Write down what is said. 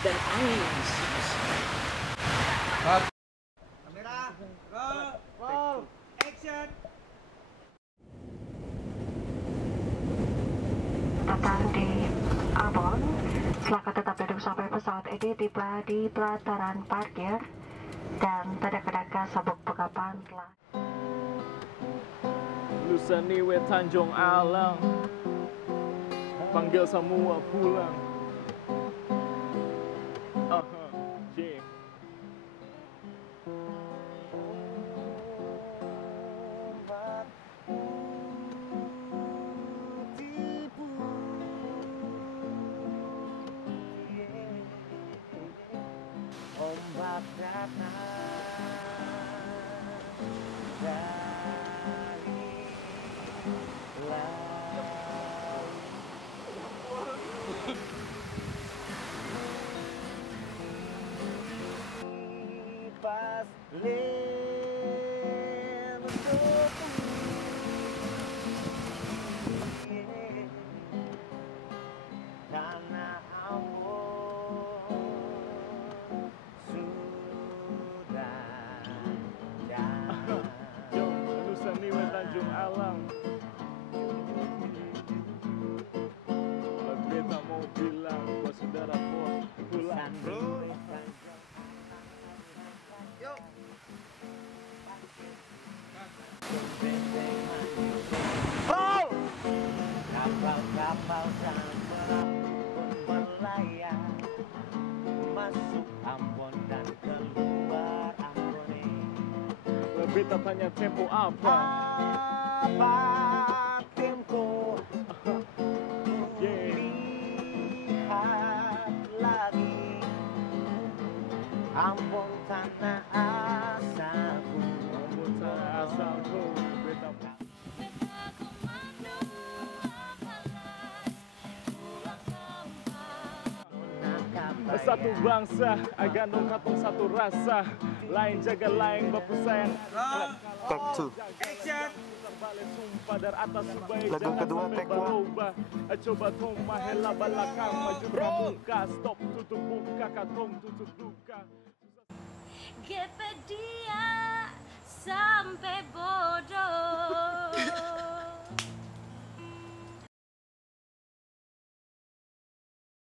dan angin sibuk-sibuk. Kamera, roll, action. Datang di Ambon, silakan tetap duduk sampai pesawat ini tiba di pelataran parkir dan tanda-tanda sabuk pengaman telah. Lusaniwe Tanjung Alang, panggil semua pulang. Yeah. Ombak datang dari pas karena Yo, Lusaniwe Tanjung Alang. Beta mau bilang buat saudara bos pulang. Yuk. Roll! Kapal-kapal samudra pun berlayar masuk Ambon dan keluar Ambon. Beta tanya tempo apa? Apa tempo? Yeah. Lihat lagi Ambon tanah asalku. Ambon tanah asalku. Beta satu bangsa, agandong katong satu rasa. Lain jaga lain bapu sayang. Take two. Action. Terbalik sumpah dari atas supaya Lagu jangan kedua, sampai take one. berubah. Coba tong mahela balakang maju buka. Stop tutup buka katong tutup buka. Gepe dia sampai